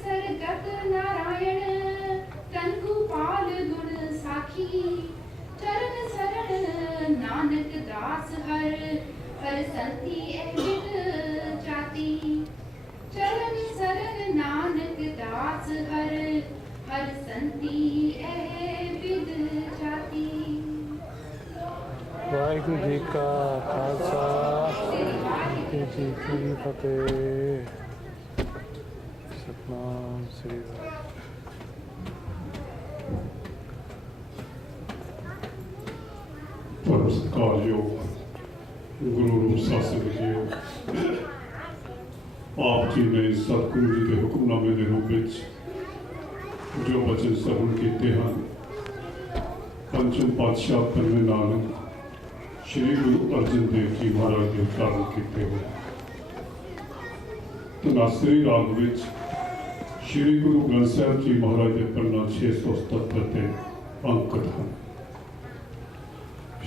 सरगत नारायण कंकु पाल गुण साखी चरण शरण नानक दास हर हर संति अहित जाति चरण शरण नानक दास हर हर संति अहित जाति। वाहिगुरू जी का खालसा वाहिगुरू जी की फतेह। सतनाम श्री परम सत्कारयोग गुरु रूप शासक जीओ, आप जी ने सतगुरु जी के हुक्मनामे के रूप में जो वचन श्रवण किए हैं, पंचम पातशाह पंजवें नानक श्री गुरु अर्जन देव जी महाराज के उच्चारण किए हुए तनासरी राग विच श्री गुरु ग्रंथ साहिब जी महाराज के पन्ना 677 ते अंकित हैं।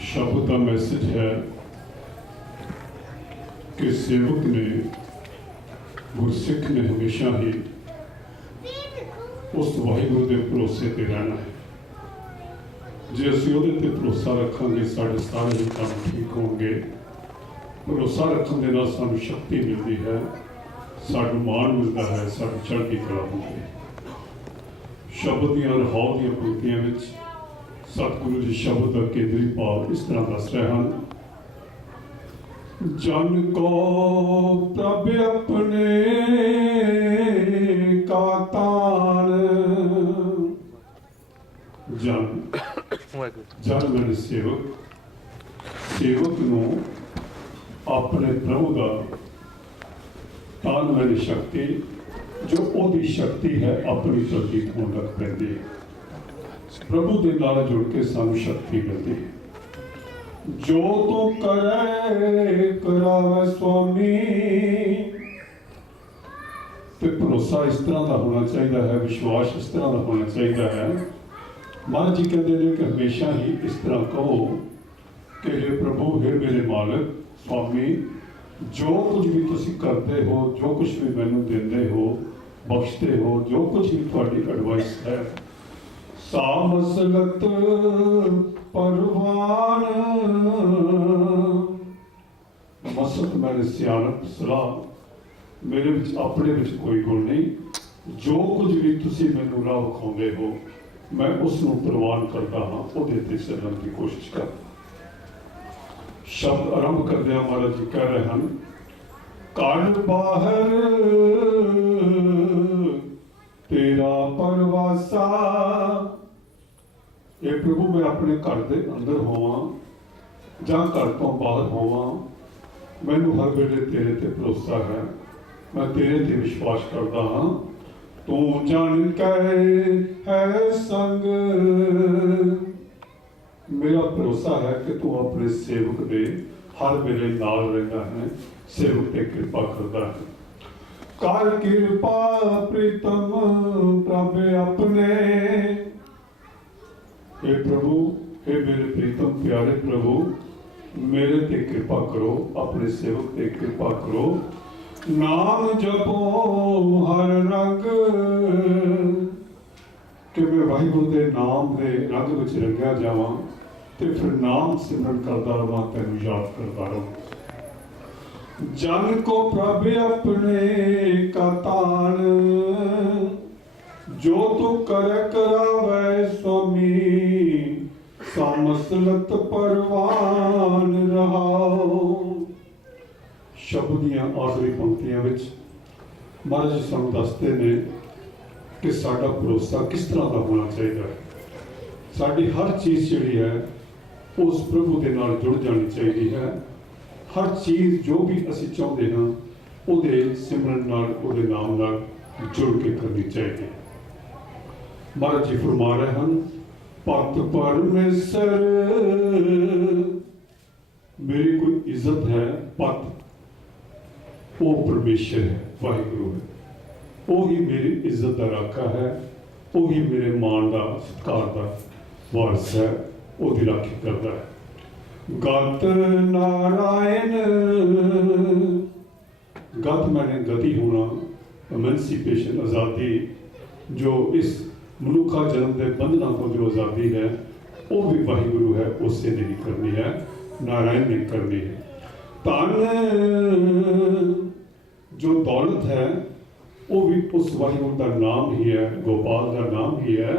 शब्द का मैसेज है कि सेवक ने गुरसिख ने हमेशा ही उस वाहिगुरु के भरोसे पर रहना है। जे असीं उहदे ते भरोसा रखांगे साढ़े सारे ही काम ठीक होंगे। भरोसा रखने के नाल सानूं शक्ति मिलती है, सानूं मान मिलता है, सानूं चढ़ती कला होती है। शब्द दियां रहाव दियां पंक्तियां विच सतगुरु जी शब्द का केंद्री भाव इस तरह दस रहे हैं। जन को प्रभ अपने का तान, जन मैंने सेवक, सेवक नूं अपने प्रभु का तान मैंने शक्ति जो ओदी शक्ति है अपनी प्रतीत होने लग पैंदी है। प्रभु के नाल जुड़ के सानू शक्ति मिलती है। जो तो करे करावे स्वामी, तो भरोसा इस तरह का होना चाहिए है, विश्वास इस तरह का होना चाहिए है। महाराज जी कहते हैं कि हमेशा ही इस तरह कहो कि हे प्रभु, हे मेरे मालिक स्वामी, जो कुछ भी तुसी करते हो, जो कुछ भी मैनू देंदे हो, बख्शते हो, जो कुछ भी तुहाडी एडवाइस है, सा मसलत परवान, मसलत मैंने सियानत सलाह मेरे विच अपने विच कोई गुण नहीं। जो कुछ भी तुसी मैनू राह विखाउंदे हो, मैं उसनूं प्रवान करता हाँ, उहदे ते चलण की कोशिश कर। शब्द आरंभ करदे महाराज जी कह रहे हैं, कान बाहर तेरा परवासा। ये प्रभु मैं अपने घर के अंदर होवां जां घर तो बाहर होवां, मैनू हर वेले तेरे ते भरोसा है, मैं तेरे ते विश्वास करता हाँ। तू जान के है संग, मेरा भरोसा है कि तू अपने सेवक दे हर वेले नाल रहता है, सेवक ते कृपा करता है। कर कृपा प्रीतम प्रभ अपने, हे प्रभु, हे मेरे प्रीतम प्यारे प्रभु, मेरे ते कृपा करो, अपने सेवक ते कृपा करो। नाम जपो हर रंग, कि मैं वाहिगुरु के नाम के रंग विच रंगिया जावां ते फिर नाम सिमरन करता रहां, तैनूं याद करता रहां। जन को प्रभ अपने का तान, जो तू कर करावे स्वामी, सा मसलत परवान रहाओ। शब्द दियां आखिरी पंक्तियां विच महाराज जी सानूं दसदे ने कि साडा भरोसा किस तरह का होना चाहिए। साडी हर चीज़ जिहड़ी है उस प्रभु के नाल जुड़ जानी चाहिए है। हर चीज़ जो भी असीं चाहुंदे हां उहदे सिमरन नाल, उहदे नाम नाल जुड़ के करनी चाहिए। महाराज जी फरमा रहे हैं, पत परमेश्वर, मेरी कोई इज्जत है, पत वो परमेश्वर है, वाहिगुरु है, वो ही मेरी इज्जत का राखा है, वो ही मेरे मान का सत्कार का वारस है, वो दी राखी करता है। गत नारायण, गत मैंने गति होना, ਐਮੈਂਸੀਪੇਸ਼ਨ ਆਜ਼ਾਦੀ ਜੋ ਇਸ ਮਨੁੱਖਾ ਜਨਮ ਦੇ ਬੰਧਨਾਂ ਤੋਂ ਜੋ ਆਜ਼ਾਦੀ ਹੈ ਉਹ ਵੀ ਵਾਹਿਗੁਰੂ ਹੈ ਉਸੇ ਨੇ ਹੀ ਕਰਨੀ ਹੈ, ਨਾਰਾਇਣ ਨੇ ਕਰਨੀ ਹੈ। ਧਨ ਜੋ ਦੌਲਤ ਹੈ ਉਹ ਵੀ ਉਸ ਵਾਹਿਗੁਰੂ ਦਾ ਨਾਮ ਹੀ ਹੈ, ਗੋਪਾਲ ਦਾ ਨਾਮ ਹੀ ਹੈ।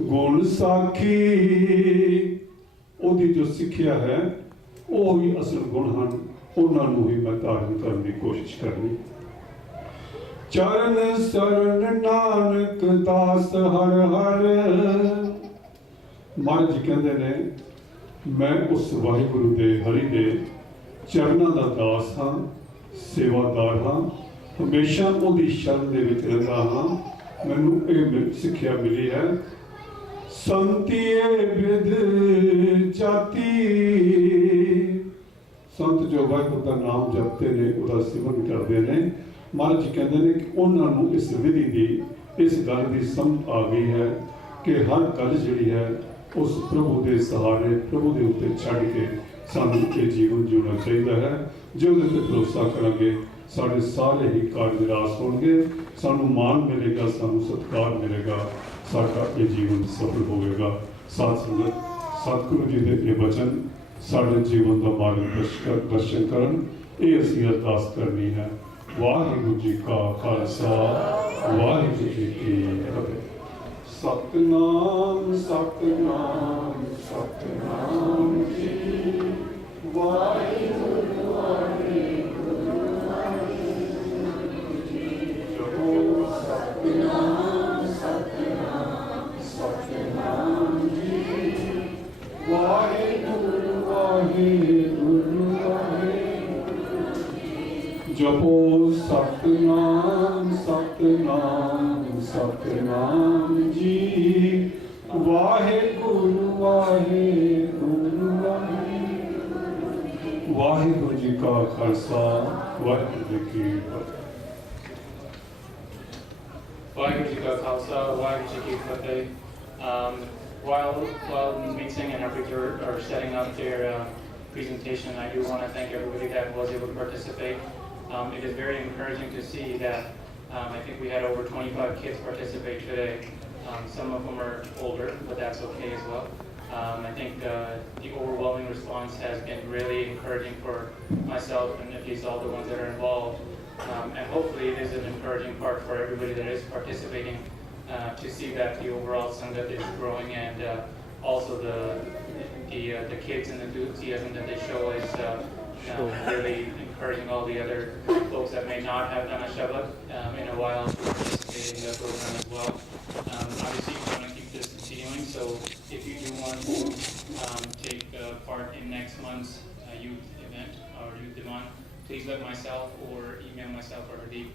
ਗੁਣ ਸਾਖੀ ਉਹਦੀ ਜੋ ਸਿੱਖਿਆ ਹੈ ਉਹ ਹੀ ਅਸਲ ਗੁਣ ਹਨ, ਉਹਨਾਂ ਨੂੰ ਹੀ ਮੈਂ ਧਾਰਨ ਕਰਨ ਦੀ ਕੋਸ਼ਿਸ਼ ਕਰਨੀ। ਚਰਨ ਸਰਨ ਨਾਨਕ ਦਾਸ ਹਰ ਹਰ। ਮਹਾਰਾਜ ਜੀ ਕਹਿੰਦੇ ਨੇ ਮੈਂ ਉਸ ਵਾਹਿਗੁਰੂ ਦੇ ਹਰੀ ਦੇ ਚਰਨਾਂ ਦਾ ਦਾਸ ਹਾਂ, ਸੇਵਾਦਾਰ ਹਾਂ, ਹਮੇਸ਼ਾ ਉਹਦੀ ਸ਼ਰਨ ਦੇ ਵਿੱਚ ਰਹਿੰਦਾ ਹਾਂ। ਮੈਨੂੰ ਇਹ ਸਿੱਖਿਆ ਮਿਲੀ ਹੈ, ਸੰਤੀਏ ਵਿਦ ਜਾਤੀ। ਸੰਤ ਜੋ ਵਾਹਿਗੁਰੂ ਦਾ ਨਾਮ ਜਪਦੇ ਨੇ, ਉਹਦਾ ਸਿਮਰਨ ਕਰਦੇ ਨੇ, ਮਹਾਰਾਜ ਜੀ ਕਹਿੰਦੇ ਨੇ ਕਿ ਉਹਨਾਂ ਨੂੰ ਇਸ ਵਿਧੀ ਦੀ, ਇਸ ਗੱਲ ਦੀ ਸਮਝ ਆ ਗਈ ਹੈ ਕਿ ਹਰ ਗੱਲ ਜਿਹੜੀ ਹੈ ਉਸ ਪ੍ਰਭੂ ਦੇ ਸਹਾਰੇ, ਪ੍ਰਭੂ ਦੇ ਉੱਤੇ ਛੱਡ ਕੇ ਸਾਨੂੰ ਇਹ ਜੀਵਨ ਜਿਉਣਾ ਚਾਹੀਦਾ ਹੈ। ਜੇ ਉਹਦੇ ਤੇ ਭਰੋਸਾ ਕਰਾਂਗੇ ਸਾਡੇ ਸਾਰੇ ਹੀ ਕਾਰਜ ਰਾਸ ਹੋਣਗੇ, ਸਾਨੂੰ ਮਾਣ ਮਿਲੇਗਾ, ਸਾਨੂੰ ਸਤਿਕਾਰ ਮਿਲੇਗਾ, ਸਾਡਾ ਇਹ ਜੀਵਨ ਸਫਲ ਹੋਵੇਗਾ। ਸਾਧ ਸੰਗਤ, ਸਤਿਗੁਰੂ ਜੀ ਦੇ ਇਹ ਵਚਨ ਸਾਡੇ ਜੀਵਨ ਦਾ ਮਾਰਗਦਰਸ਼ਨ ਕਰਨ, ਇਹ ਅਸੀਂ ਅਰਦਾਸ ਕਰਨੀ ਹੈ। ਵਾਹਿਗੁਰੂ ਜੀ ਕਾ ਖਾਲਸਾ, ਵਾਹਿਗੁਰੂ ਜੀ ਕੀ ਫਤਿਹ। ਸਤਿਨਾਮ ਸਤਿਨਾਮ ਸਤਿਨਾਮ ਜੀ, ਵਾਹਿਗੁਰੂ ਵਾਹਿਗੁਰੂ ਵਾਹਿਗੁਰੂ ਜੀ। ਜਪੋ ਸਤਿਨਾਮ ਸਤਿਨਾਮ ਸਤਿਨਾਮ ਜੀ, ਵਾਹਿਗੁਰੂ ਵਾਹਿਗੁਰੂ ਵਾਹਿਗੁਰੂ ਜੀ। ਜਪੋ ਸਤਿਨਾਮ ਸਤਿਨਾਮ ਸਤਿਨਾਮ ਜੀ, ਵਾਹਿਗੁਰੂ ਵਾਹਿਗੁਰੂ ਵਾਹਿਗੁਰੂ। ਵਾਹਿਗੁਰੂ ਜੀ ਕਾ ਖਾਲਸਾ, ਵਾਹਿਗੁਰੂ ਜੀ ਕੀ ਫਤਿਹ। While mixing and our preacher are setting up their presentation, I do want to thank everybody that was able to participate. It is very encouraging to see that I think we had over 25 kids participate today. Some of them are older, but that's okay as well. I think the overwhelming response has been really encouraging for myself and at least all the ones that are involved. And hopefully it is an encouraging part for everybody that is participating to see that the overall Sangat is growing, and also the kids and the enthusiasm that they show is really encouraging all the other folks that may not have done a Shabbat in a while to participate in the program as well. Obviously we want to keep this continuing, so if you do want to take part in next month's youth event or youth demand, please let myself or email myself or Hardeep.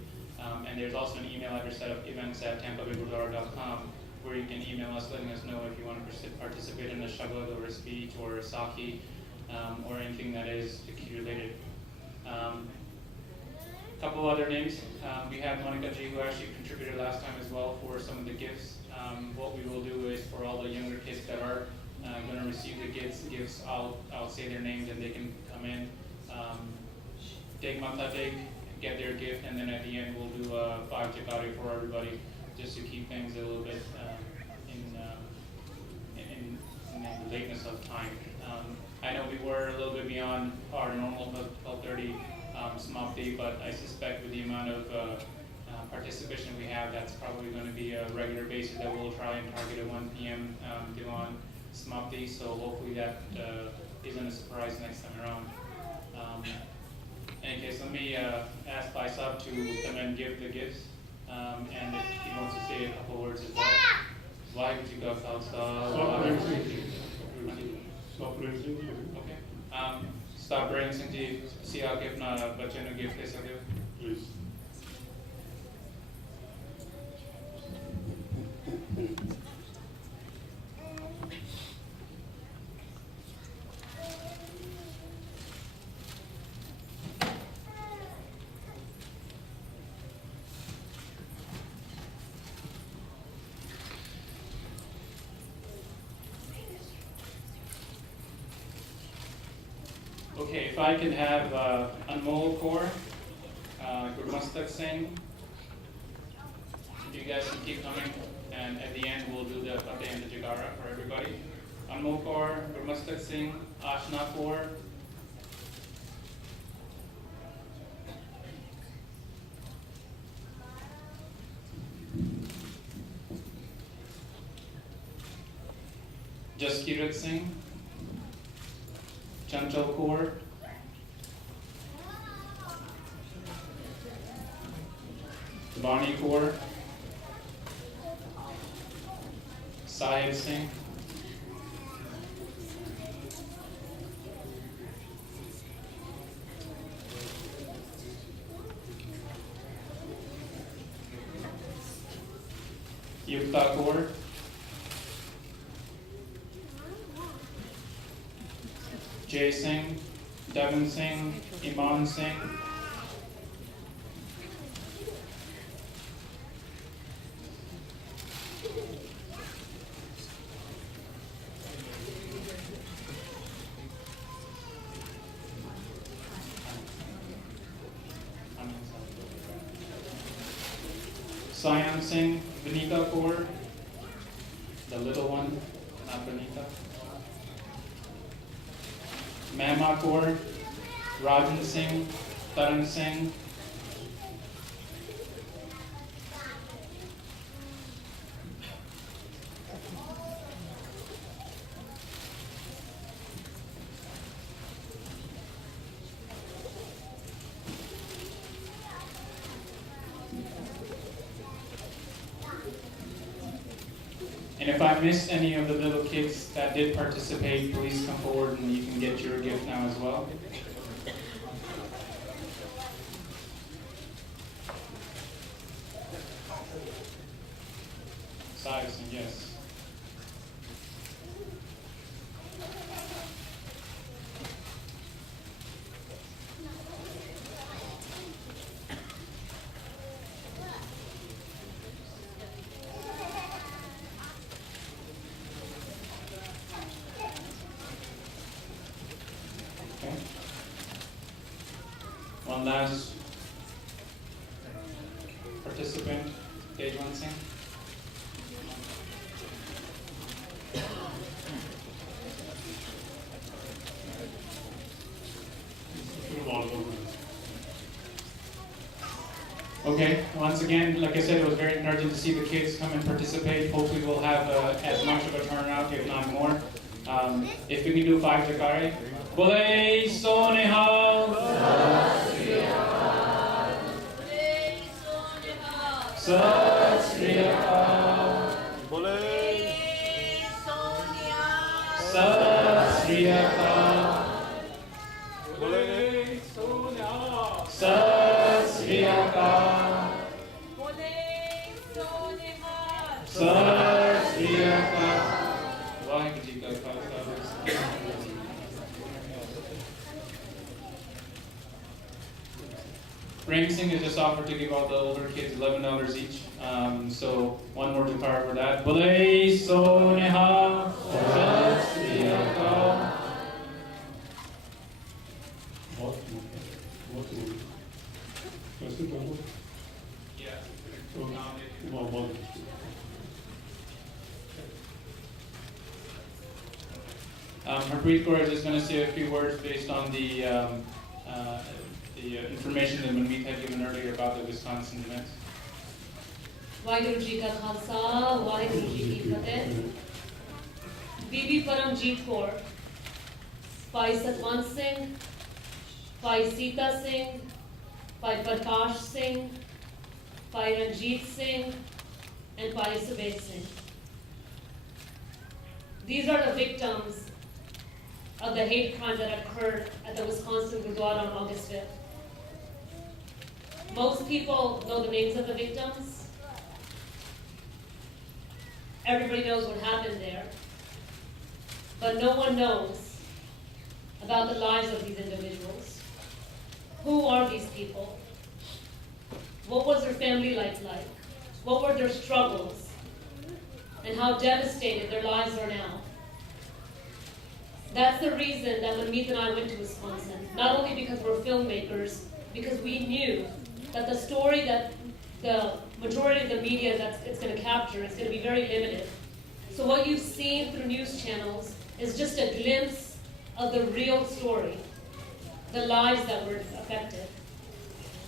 And there's also an email address set up, events@tampabaygurdwara.com, where you can email us letting us know if you want to participate in a Shabbat or a speech or a Saki or anything that is related. Couple other names. We have Monica G, who actually contributed last time as well for some of the gifts. What we will do is for all the younger kids that are going to receive the gifts, I'll say their names and they can come in, take Matatek, get their gift, and then at the end we'll do a 5 chakari for everybody, just to keep things a little bit in the lateness of time. I know we were a little bit beyond our normal 12:30 Samapti, but I suspect with the amount of participation we have, that's probably going to be a regular basis that we'll try and target a 1 p.m. Divan Samapti, so hopefully that isn't a surprise next time around. In any case, let me ask Faisal to come and give the gifts, and if he wants to say a couple words as well. Waheguru Ji Ka Khalsa. Stop praising. Okay. Stop praying, Sanji. See how give na bache nu gift de sakte ho. Please. Okay, if I could have Anmol Kaur, Gurmastak Singh, you guys can keep coming, and at the end we'll do the Fateh and the Jagara for everybody. Anmol Kaur, Gurmastak Singh, Ashna Kaur. Jaskirat Singh, Chanchal Kaur, Bani Kaur, Sahib Singh, Yukta Kaur, Jay Singh, Devin Singh, Iman Singh, Sayan Singh, Vineeta Kaur, the little one, not Vineeta. Mehma Kaur, Rajan Singh, Taran Singh, and if I missed any of the little kids that did participate, please come forward and you can get your gift now as well. Size, yes. Okay. One last participant, Tejwan Singh. Okay, once again, like I said, it was very encouraging to see the kids come and participate. Hopefully we'll have as much of a turnout, if not more. If we can do 5 Jakare. Bole Sonehal. Sat Sri Akal. Bole Sat Sri Akal. Bole Sat Sri Akal. Sat Sri Akal. Vaheguru Ji ka Khalsa. Prem Singh is just offered to give all the older kids $11 each. So one more to card for that. Bole So Neha. Sat Sri Akal. Harpreet Kaur is just going to say a few words based on the information that Manmeet had given earlier about the Wisconsin events. Waheguru ਜੀ ਕਾ ਖਾਲਸਾ ਵਾਹਿਗੁਰੂ ਜੀ ਕੀ ਫਤਿਹ ਬੀਬੀ ਪਰਮਜੀਤ ਕੌਰ ਭਾਈ ਸਤਵੰਤ ਸਿੰਘ ਭਾਈ ਸੀਤਾ ਸਿੰਘ ਭਾਈ ਪ੍ਰਕਾਸ਼ ਸਿੰਘ ਭਾਈ ਰਣਜੀਤ ਸਿੰਘ and ਭਾਈ ਸੁਬੇਦ Singh. These are the victims of the hate crime that occurred at the Wisconsin Gurdwara on August 5th. Most people know the names of the victims. Everybody knows what happened there. But no one knows about the lives of these individuals. Who are these people? What was their family life like? What were their struggles? And how devastated their lives are now. That's the reason that Manmeet and I went to Wisconsin. Not only because we're filmmakers, because we knew that the story that the majority of the media that it's going to capture is going to be very limited. So what you've seen through news channels is just a glimpse of the real story, the lives that were affected.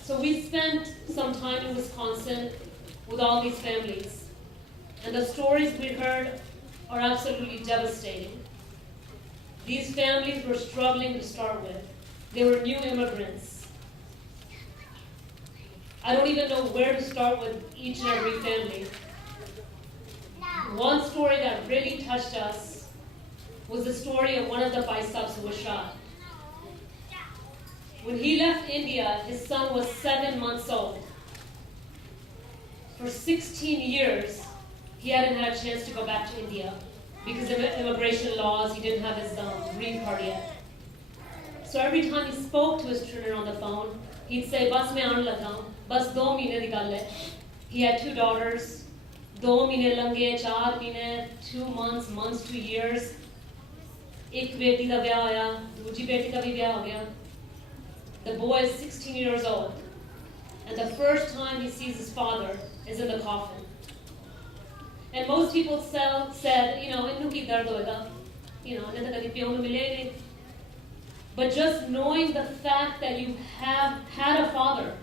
So we spent some time in Wisconsin with all these families, and the stories we heard are absolutely devastating. These families were struggling to start with. They were new immigrants. I don't even know where to start with each and every family. One story that really touched us was the story of one of the Paisabs who was shot. When he left India, his son was 7 months old. For 16 years, he hadn't had a chance to go back to India because of immigration laws. He didn't have his green card yet. So every time he spoke to his children on the phone, he'd say, "Bas main aane laga hu, bas 2 mahine di gall hai." He had 2 daughters. 2 mahine lange, 4 mahine, 2 months, 2 years. Ek beti da vyah hoya, dooji beti da bhi vyah ho gaya. The boy is 16 years old, and the first time he sees his father is in the coffin. And most people said, innu ki dard hoega, inne ta kadi pyo nu mile nahi. But just knowing the fact that you have had a father,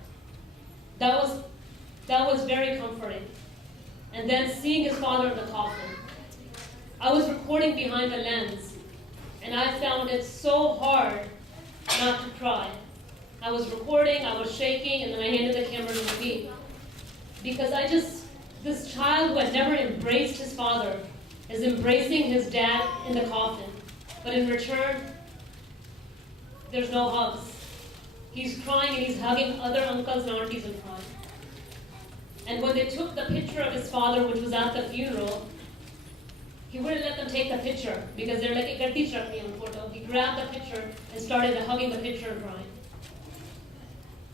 that was very comforting. And then seeing his father in the coffin. I was recording behind the lens, and I found it so hard not to cry. I was recording, I was shaking, and then I handed the camera to Naveed. Because this child who had never embraced his father is embracing his dad in the coffin. But in return, there's no hugs. He's crying and he's hugging other uncles and aunties and crying. And when they took the picture of his father, which was at the funeral, he wouldn't let them take the picture because they're like, "Gaddi chakni on photo." He grabbed the picture and started hugging the picture and crying.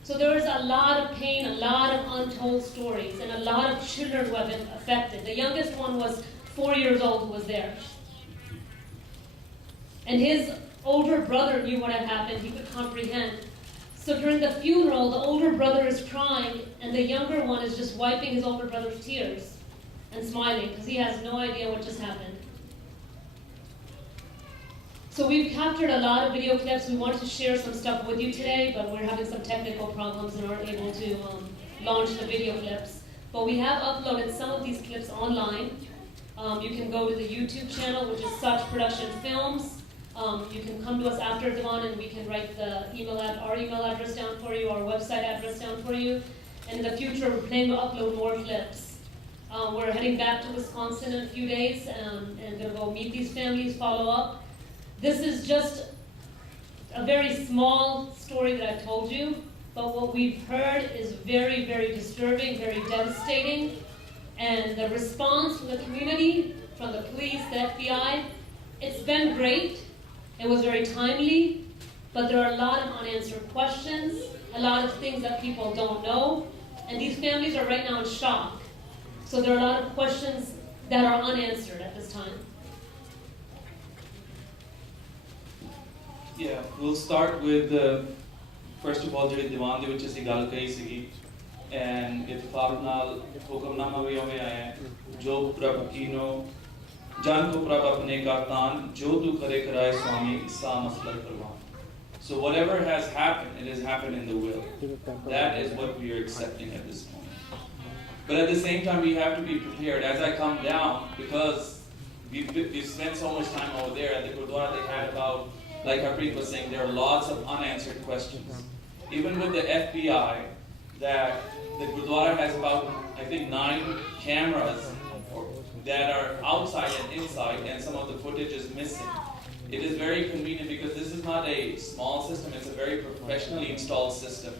So there was a lot of pain, a lot of untold stories, and a lot of children who have been affected. The youngest one was 4 years old who was there. And his older brother knew what had happened. He could comprehend. So during the funeral, the older brother is crying, and the younger one is just wiping his older brother's tears and smiling because he has no idea what just happened. So we've captured a lot of video clips. We wanted to share some stuff with you today, but we're having some technical problems and aren't able to launch the video clips. But we have uploaded some of these clips online. You can go to the YouTube channel, which is Such Production Films. You can come to us after Diwan and we can write our email address down for you, our website address down for you. And in the future, we're planning to upload more clips. We're heading back to Wisconsin in a few days and going to go meet these families, follow up. This is just a very small story that I told you, but what we've heard is very, very disturbing, very devastating. And the response from the community, from the police, the FBI, it's been great. It was very timely, but there are a lot of unanswered questions, a lot of things that people don't know, and these families are right now in shock. So there are a lot of questions that are unanswered at this time. Yeah, we'll start with first of all, ਜਿਹੜੀ ਦੀਵਾਨ ਦੇ ਵਿੱਚ ਅਸੀਂ ਗੱਲ ਕਹੀ ਸੀਗੀ and ਇਤਫਾਕ ਨਾਲ ਹੁਕਮਨਾਮਾ ਵੀ ਹੋਵੇ ਆਇਆ ਜੋ ਪ੍ਰਭ ਕੀਨੋ ਜਾਨ ਕੋ ਪ੍ਰਭ ਆਪਣੇ ਕਾ ਤਾਨ ਜੋ ਤੂ ਕਰੇ ਕਰਾਏ स्वामी सा मसलक परवान. So whatever has happened, it has happened in the will. That is what we are accepting at this point. But at the same time, we have to be prepared. As I come down, because we've spent so much time over there at the Gurdwara, they had about, like Harpreet was saying, there are lots of unanswered questions. Even with the FBI, that the Gurdwara has about, I think, 9 cameras that are outside and inside, and some of the footage is missing. It is very convenient because this is not a small system, it's a very professionally installed system.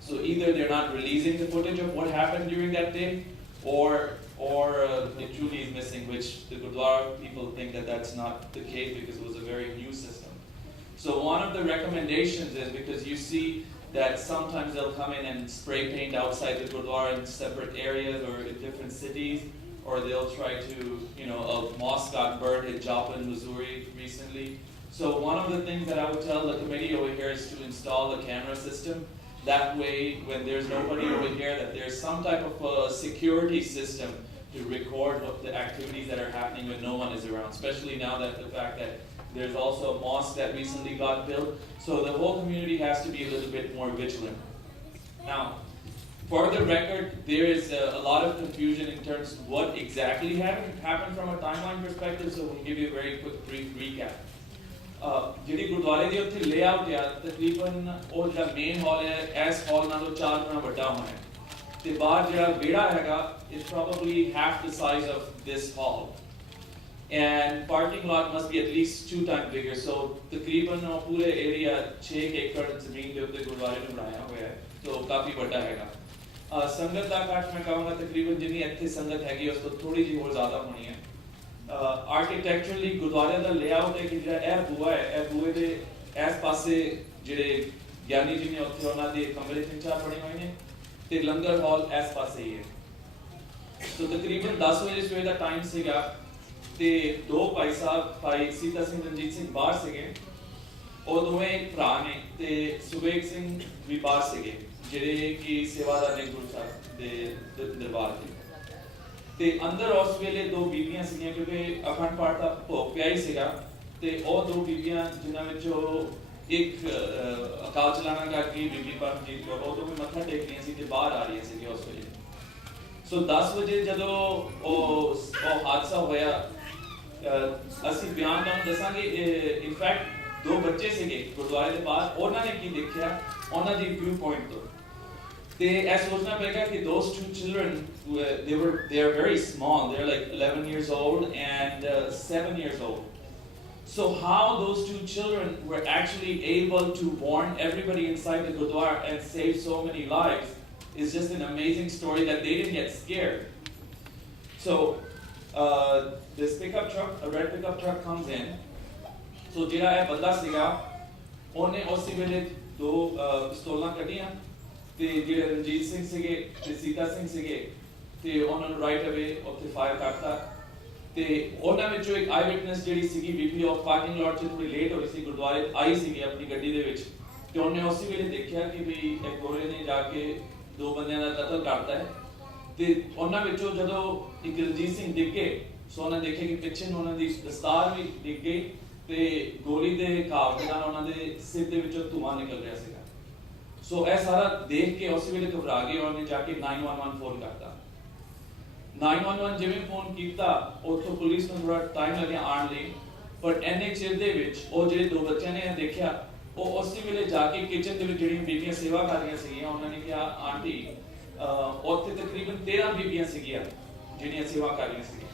So either they're not releasing the footage of what happened during that day, or it truly is missing, which the Gurdwara people think that that's not the case because it was a very new system. So one of the recommendations is, because you see that sometimes they'll come in and spray paint outside the Gurdwara in separate areas or in different cities, or they'll try to, a mosque got burned in Joplin, Missouri recently. So one of the things that I would tell the committee over here is to install a camera system That way, when there's nobody over here, that there's some type of a security system to record what the activities that are happening when no one is around, especially now that the fact that there's also a mosque that recently got built. So the whole community has to be a little bit more vigilant. Now, for the record, there is a lot of confusion in terms of what exactly happened from a timeline perspective, so we'll give you a very quick brief recap. ਜਿਹੜੀ ਗੁਰਦੁਆਰੇ ਦੀ ਉੱਥੇ ਲੇਆਊਟ ਆ ਤਕਰੀਬਨ ਉਹ ਜਿਹੜਾ ਮੇਨ ਹਾਲ ਹੈ ਇਸ ਹਾਲ ਨਾਲੋਂ 4 ਗੁਣਾ ਵੱਡਾ ਹੋਣਾ ਹੈ ਤੇ ਬਾਹਰ ਜਿਹੜਾ ਵਿਹੜਾ ਹੈਗਾ is probably half the size of this hall and parking lot must be at least 2 times bigger, so ਤਕਰੀਬਨ ਉਹ ਪੂਰੇ ਏਰੀਆ 6 ਏਕੜ ਜ਼ਮੀਨ ਦੇ ਉੱਤੇ ਗੁਰਦੁਆਰੇ ਨੂੰ ਬਣਾਇਆ ਹੋਇਆ ਹੈ, so ਕਾਫੀ ਵੱਡਾ ਹੈਗਾ। ਸੰਗਤ ਦਾ ਇਕੱਠ ਮੈਂ ਕਹਾਂਗਾ ਤਕਰੀਬਨ ਜਿੰਨੀ ਇੱਥੇ ਸੰਗਤ ਹੈਗੀ ਉਸ ਤੋਂ ਥੋੜੀ ਜਿਹੀ ਹੋਰ ਜ਼ਿਆਦਾ ਹੋਣੀ ਹੈ। ਆਰਕੀਟੈਕਚਰਲੀ ਗੁਰਦੁਆਰੇ ਦਾ ਲੇਆਊਟ ਹੈ ਕਿ ਜਿਹੜਾ ਇਹ ਬੂਆ ਹੈ ਇਹ ਬੂਏ ਦੇ ਇਸ ਪਾਸੇ ਜਿਹੜੇ ਗਿਆਨੀ ਜੀ ਨੇ ਉੱਥੇ ਉਹਨਾਂ ਦੇ ਕਮਰੇ 3-4 ਬਣੇ ਹੋਏ ਨੇ ਤੇ ਲੰਗਰ ਹਾਲ ਇਸ ਪਾਸੇ ਹੀ ਹੈ। ਸੋ ਤਕਰੀਬਨ 10 ਵਜੇ ਸਵੇਰ ਦਾ ਟਾਈਮ ਸੀਗਾ ਤੇ ਦੋ ਭਾਈ ਸਾਹਿਬ ਭਾਈ ਸੀਤਾ ਸਿੰਘ ਰਣਜੀਤ ਸਿੰਘ ਬਾਹਰ ਸੀਗੇ, ਉਹ ਦੋਵੇਂ ਭਰਾ ਨੇ ਤੇ ਸੁਬੇਗ ਸਿੰਘ ਵੀ ਬਾਹਰ ਸੀਗੇ ਜਿਹੜੇ ਕਿ ਸੇਵਾਦਾਰ ਨੇ ਗੁਰੂ ਸਾਹਿਬ ਦੇ ਦਰਬਾਰ ਦੇ ਤੇ ਅੰਦਰ ਉਸ ਵੇਲੇ ਦੋ ਬੀਬੀਆਂ ਸੀਗੀਆਂ ਕਿਉਂਕਿ ਅਖੰਡ ਪਾਠ ਦਾ ਭੋਗ ਪਿਆ ਹੀ ਸੀਗਾ ਤੇ ਉਹ ਦੋ ਬੀਬੀਆਂ ਜਿਨ੍ਹਾਂ ਵਿੱਚੋਂ ਇੱਕ ਅਕਾਲ ਚਲਾਣਾ ਕਰਕੇ ਬੀਬੀ ਪਰਮਜੀਤ ਕੌਰ ਉਹ ਦੋਵੇਂ ਮੱਥਾ ਟੇਕ ਰਹੀਆਂ ਸੀ ਤੇ ਬਾਹਰ ਆ ਰਹੀਆਂ ਸੀਗੀਆਂ ਉਸ ਵੇਲੇ। ਸੋ 10 ਵਜੇ ਜਦੋਂ ਉਹ ਹਾਦਸਾ ਹੋਇਆ ਅਸੀਂ ਬਿਆਨ ਤੁਹਾਨੂੰ ਦੱਸਾਂਗੇ। ਇਨਫੈਕਟ ਦੋ ਬੱਚੇ ਸੀਗੇ ਗੁਰਦੁਆਰੇ ਦੇ ਬਾਹਰ, ਉਹਨਾਂ ਨੇ ਕੀ ਦੇਖਿਆ ਉਹਨਾਂ ਦੀ ਵਿਊ ਪੁਆਇੰਟ ਤੋਂ ਤੇ ਇਹ ਸੋਚਣਾ ਪਏਗਾ ਕਿ those two children they are very small, they're like 11 years old and 7 years old. So how those two children were actually able to warn everybody inside the Gurdwara and save so many lives is just an amazing story that they didn't get scared. So this pickup truck, a red pickup truck comes in. So ਜਿਹੜਾ ਇਹ ਬੰਦਾ ਸੀਗਾ ਉਹਨੇ ਉਸੇ ਵੇਲੇ ਦੋ ਪਿਸਤੌਲਾਂ ਕੱਢੀਆਂ ਤੇ ਜਿਹੜੇ ਰਣਜੀਤ ਸਿੰਘ ਸੀਗੇ ਤੇ ਸੀਤਾ ਸਿੰਘ ਸੀਗੇ ਤੇ ਉਹਨਾਂ ਨੂੰ ਰਾਈਟ ਅਵੇ ਉੱਥੇ ਫਾਇਰ ਕਰਤਾ ਤੇ ਉਹਨਾਂ ਵਿੱਚੋਂ ਇੱਕ ਆਈ ਵਿਟਨੈਸ ਜਿਹੜੀ ਸੀਗੀ ਬੀਪੀ ਆਫ ਪਾਰਕਿੰਗ ਲਾਟ 'ਚ ਥੋੜੀ ਲੇਟ ਹੋਈ ਸੀ ਗੁਰਦੁਆਰੇ ਆਈ ਸੀਗੀ ਆਪਣੀ ਗੱਡੀ ਦੇ ਵਿੱਚ ਤੇ ਉਹਨੇ ਉਸੇ ਵੇਲੇ ਦੇਖਿਆ ਕਿ ਵੀ ਇੱਕ ਗੋਰੇ ਨੇ ਜਾ ਕੇ ਦੋ ਬੰਦਿਆਂ ਦਾ ਕਤਲ ਕਰਤਾ ਹੈ ਤੇ ਉਹਨਾਂ ਵਿੱਚੋਂ ਜਦੋਂ ਇੱਕ ਰਣਜੀਤ ਸਿੰਘ ਡਿੱਗ ਗਏ ਸੋ ਉਹਨਾਂ ਦੇਖਿਆ ਕਿ ਪਿੱਛੇ ਨੂੰ ਉਹਨਾਂ ਦੀ ਦਸਤਾਰ ਵੀ ਡਿੱਗ ਗਈ ਤੇ ਗੋਲੀ ਦੇ ਘਾਵ ਦੇ ਨਾਲ ਉਹਨਾਂ ਦੇ ਸਿਰ ਦੇ ਵਿੱਚੋਂ ਧੂੰਆਂ ਨਿਕਲ ਰਿਹਾ ਸੀਗਾ। ਸੋ ਇਹ ਸਾਰਾ ਦੇਖ ਕੇ ਉਸੇ ਵੇਲੇ ਘਬਰਾ ਗਏ ਉਹਨੇ ਜਾ ਕੇ 911 ਫੋਨ ਕਰਤਾ। 911 ਜਿਵੇਂ ਫੋਨ ਕੀਤਾ ਉੱਥੋਂ ਪੁਲਿਸ ਨੂੰ ਥੋੜਾ ਟਾਈਮ ਲੱਗਿਆ ਆਉਣ ਲਈ, ਪਰ ਇੰਨੇ ਚਿਰ ਦੇ ਵਿੱਚ ਉਹ ਜਿਹੜੇ ਦੋ ਬੱਚਿਆਂ ਨੇ ਦੇਖਿਆ ਉਹ ਉਸੇ ਵੇਲੇ ਜਾ ਕੇ ਕਿਚਨ ਦੇ ਵਿੱਚ ਜਿਹੜੀਆਂ ਬੀਬੀਆਂ ਸੇਵਾ ਕਰ ਰਹੀਆਂ ਸੀਗੀਆਂ ਉਹਨਾਂ ਨੇ ਕਿਹਾ ਆਂਟੀ ਉੱਥੇ ਤਕਰੀਬਨ 13 ਬੀਬੀਆਂ ਸੀਗੀਆਂ ਜਿਹੜੀਆਂ ਸੇਵਾ ਕਰ ਰਹੀਆਂ ਸੀਗੀਆਂ।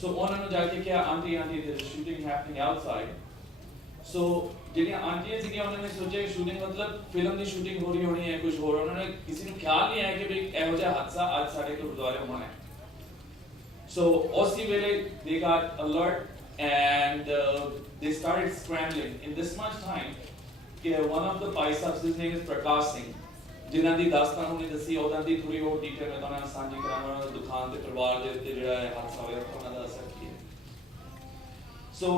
ਸੋ ਉਹਨਾਂ ਨੂੰ ਜਾ ਕੇ ਕਿਹਾ aunty there is shooting happening outside. ਸੋ ਜਿਹੜੀਆਂ ਆਂਟੀਆਂ ਸੀਗੀਆਂ ਉਹਨਾਂ ਨੇ ਸੋਚਿਆ ਕਿ ਸ਼ੂਟਿੰਗ ਮਤਲਬ ਫਿਲਮ ਦੀ ਸ਼ੂਟਿੰਗ ਹੋ ਰਹੀ ਹੋਣੀ ਹੈ ਕੁਝ ਹੋਰ, ਉਹਨਾਂ ਨੇ ਕਿਸੇ ਨੂੰ ਖਿਆਲ ਨਹੀਂ ਆਇਆ ਕਿ ਵੀ ਇਹੋ ਜਿਹਾ ਹਾਦਸਾ ਅੱਜ ਸਾਡੇ ਗੁਰਦੁਆਰੇ ਹੋਣਾ ਹੈ। ਸੋ ਉਸੇ ਵੇਲੇ they got alert and they started scrambling in this much time ਕਿ one of the Bhai Sahib his name is ਪ੍ਰਕਾਸ਼ ਸਿੰਘ ਜਿਨ੍ਹਾਂ ਦੀ ਦਾਸਤਾਨ ਉਹਨੇ ਦੱਸੀ ਉਹਨਾਂ ਦੀ ਥੋੜੀ ਹੋਰ ਡੀਟੇਲ ਮੈਂ ਤੁਹਾਨੂੰ ਸਾਂਝੀ ਕਰਾਂਗਾ। ਉਹਨਾਂ ਦੀ ਦੁਕਾਨ ਤੇ ਪਰਿਵਾਰ ਦੇ ਉੱਤੇ ਜਿਹੜਾ ਹਾਦਸਾ ਹੋਇਆ ਉਹਨਾਂ ਦਾ ਅਸਰ ਕੀ ਹੈ। So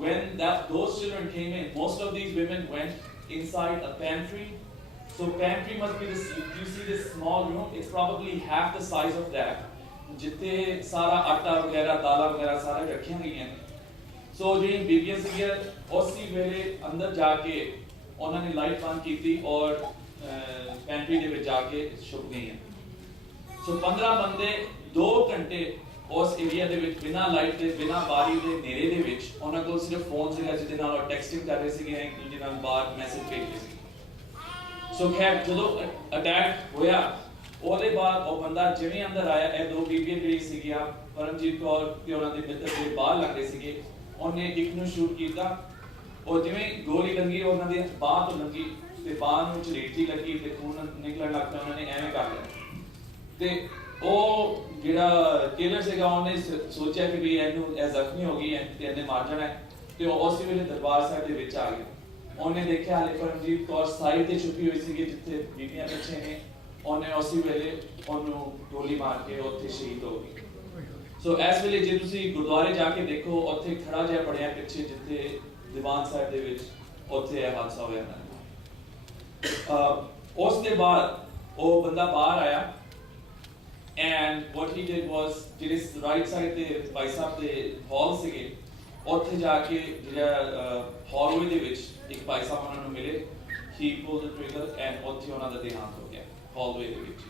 when those children came in, most of these women went inside a pantry. So pantry must be this, you see this small room, it's probably half the size of that. जितने सारा आटा वगैरह दाला वगैरह सारे रखे हुए हैं। So ਜਿਹੜੀ ਬੀਬੀਆਂ ਸੀਗੀਆਂ ਉਸੇ ਵੇਲੇ ਅੰਦਰ ਜਾ ਕੇ ਉਹਨਾਂ ਨੇ ਲਾਈਟ ਬੰਦ ਕੀਤੀ ਔਰ ਪੈਂਟਰੀ ਦੇ ਵਿੱਚ ਜਾ ਕੇ ਛੁਪ ਗਈਆਂ। ਸੋ 15 ਬੰਦੇ 2 ਘੰਟੇ ਉਸ ਏਰੀਆ ਦੇ ਵਿੱਚ ਬਿਨਾਂ ਲਾਈਟ ਦੇ ਬਿਨਾਂ ਬਾਰੀ ਦੇ ਹਨੇਰੇ ਦੇ ਵਿੱਚ ਉਹਨਾਂ ਕੋਲ ਸਿਰਫ ਫੋਨ ਸੀਗਾ ਜਿਹਦੇ ਨਾਲ ਉਹ ਟੈਕਸਟਿੰਗ ਕਰ ਰਹੇ ਸੀਗੇ ਇੱਕ ਦੂਜੇ ਨਾਲ ਬਾਹਰ ਮੈਸੇਜ ਭੇਜ ਰਹੇ ਸੀ। ਸੋ ਖੈਰ ਜਦੋਂ ਅਟੈਕ ਹੋਇਆ ਉਹਦੇ ਬਾਅਦ ਉਹ ਬੰਦਾ ਜਿਵੇਂ ਅੰਦਰ ਆਇਆ ਇਹ ਦੋ ਬੀਬੀਆਂ ਜਿਹੜੀ ਸੀਗੀਆਂ ਪਰਮਜੀਤ ਕੌਰ ਤੇ ਉਹਨਾਂ ਦੇ ਮਿੱਤਰ ਜਿਹੜੇ ਬਾਹਰ ਲੱਗੇ ਸੀਗੇ ਉਹਨੇ ਇੱਕ ਨੂੰ ਸ਼ੂਟ ਕੀਤਾ ਉਹ ਜਿਵੇਂ ਗੋਲੀ ਲੰਗੀ ਉਹਨਾਂ ਦੇ ਬਾਹ ਤੋਂ ਲੰਗੀ ਤੇ ਬਾਹ ਨੂੰ ਝਰੀਟ ਜੀ ਲੱਗੀ ਤੇ ਖੂਨ ਨਿਕਲਣ ਲੱਗ ਪਿਆ ਉਹਨਾਂ ਨੇ ਐਵੇਂ ਕਰ ਲਿਆ ਤੇ ਉਹ ਜਿਹੜਾ ਕਿਲਰ ਸੀਗਾ ਉਹਨੇ ਸੋਚਿਆ ਕਿ ਵੀ ਇਹਨੂੰ ਇਹ ਜ਼ਖਮੀ ਹੋ ਗਈ ਹੈ ਤੇ ਇਹਨੇ ਮਾਰ ਜਾਣਾ ਤੇ ਉਹ ਉਸੇ ਵੇਲੇ ਦਰਬਾਰ ਸਾਹਿਬ ਦੇ ਵਿੱਚ ਆ ਗਿਆ। ਉਹਨੇ ਦੇਖਿਆ ਹਾਲੇ ਪਰਮਜੀਤ ਕੌਰ ਸਾਈਡ ਤੇ ਛੁਪੀ ਹੋਈ ਸੀਗੀ ਜਿੱਥੇ ਬੀਬੀਆਂ ਪਿੱਛੇ ਨੇ ਉਹਨੇ ਉਸੇ ਵੇਲੇ ਉਹਨੂੰ ਗੋਲੀ ਮਾਰ ਕੇ ਉੱਥੇ ਸ਼ਹੀਦ ਹੋ ਗਈ। ਸੋ ਇਸ ਵੇਲੇ ਜੇ ਤੁਸੀਂ ਗੁਰਦੁਆਰੇ ਜਾ ਕੇ ਦੇਖੋ ਉੱਥੇ ਖੜਾ ਜਿਹਾ ਪੜਿਆ ਪਿੱਛੇ ਜਿੱਥੇ ਦੀਵਾਨ ਸਾਹਿਬ ਦੇ ਵਿੱਚ ਉੱਥੇ ਇਹ ਹਾਦਸਾ ਹੋਇਆ ਹੈ। ਉਸ ਦੇ ਬਾਅਦ ਉਹ ਬੰਦਾ ਬਾਹਰ ਆਇਆ and what he did was ਜਿਹੜੇ ਰਾਈਟ ਸਾਈਡ ਤੇ ਭਾਈ ਸਾਹਿਬ ਦੇ ਹਾਲ ਸੀਗੇ ਉੱਥੇ ਜਾ ਕੇ ਜਿਹੜਾ ਹਾਲਵੇ ਦੇ ਵਿੱਚ ਇੱਕ ਭਾਈ ਸਾਹਿਬ ਉਹਨਾਂ ਨੂੰ ਮਿਲੇ he pulled the trigger and ਉੱਥੇ ਉਹਨਾਂ ਦਾ ਦੇਹਾਂਤ ਹੋ ਗਿਆ ਹਾਲਵੇ ਦੇ ਵਿੱਚ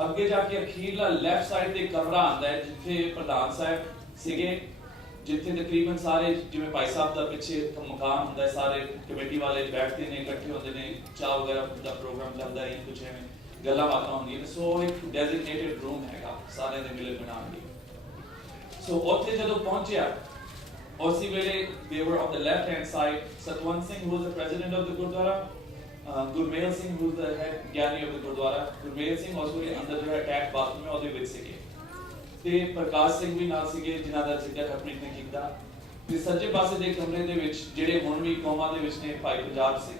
ਅੱਗੇ ਜਾ ਕੇ ਅਖੀਰਲਾ ਲੈਫਟ ਸਾਈਡ ਤੇ ਕਮਰਾ ਆਉਂਦਾ ਹੈ ਜਿੱਥੇ ਪ੍ਰਧਾਨ ਸਾਹਿਬ ਸੀਗੇ ਜਿੱਥੇ ਤਕਰੀਬਨ ਸਾਰੇ ਜਿਵੇਂ ਭਾਈ ਸਾਹਿਬ ਦਾ ਪਿੱਛੇ ਇੱਕ ਮਕਾਨ ਹੁੰਦਾ ਹੈ ਸਾਰੇ ਕਮੇਟੀ ਵਾਲੇ ਬੈਠਦੇ ਨੇ ਇਕੱਠੇ ਹੁੰਦੇ ਨੇ ਚਾਹ ਵਗੈਰਾ ਦਾ ਪ੍ਰੋਗਰਾਮ ਚੱਲਦਾ ਹੈ ਕੁਝ ਐਵੇਂ ਗੱਲਾਂ ਬਾਤਾਂ ਹੁੰਦੀਆਂ ਨੇ ਸੋ ਇੱਕ ਡੈਜ਼ਿਗਨੇਟਿਡ ਰੂਮ ਹੈਗਾ ਸਾਰਿਆਂ ਦੇ ਮਿਲਣ ਬਣਾਉਣ ਲਈ ਸੋ ਉੱਥੇ ਜਦੋਂ ਪਹੁੰਚਿਆ ਉਸੇ ਵੇਲੇ they were on the left hand side Satwant Singh who was the president of the Gurdwara Gurmel Singh who was the head Gyani of the Gurdwara Gurmel Singh also ਅੰਦਰ ਜਿਹੜਾ ਅਟੈਕ ਬਾਥਰੂਮ ਹੈ ਉਹਦੇ ਵਿੱਚ ਸੀਗੇ ਤੇ ਪ੍ਰਕਾਸ਼ ਸਿੰਘ ਵੀ ਨਾਲ ਸੀਗੇ ਜਿਨ੍ਹਾਂ ਦਾ ਜ਼ਿਕਰ ਹਰਪ੍ਰੀਤ ਨੇ ਕੀਤਾ ਤੇ ਸੱਜੇ ਪਾਸੇ ਦੇ ਕਮਰੇ ਦੇ ਵਿੱਚ ਜਿਹੜੇ ਹੁਣ ਵੀ ਕੋਮਾ ਦੇ ਵਿੱਚ ਨੇ ਭਾਈ ਪੰਜਾਬ ਸਿੰਘ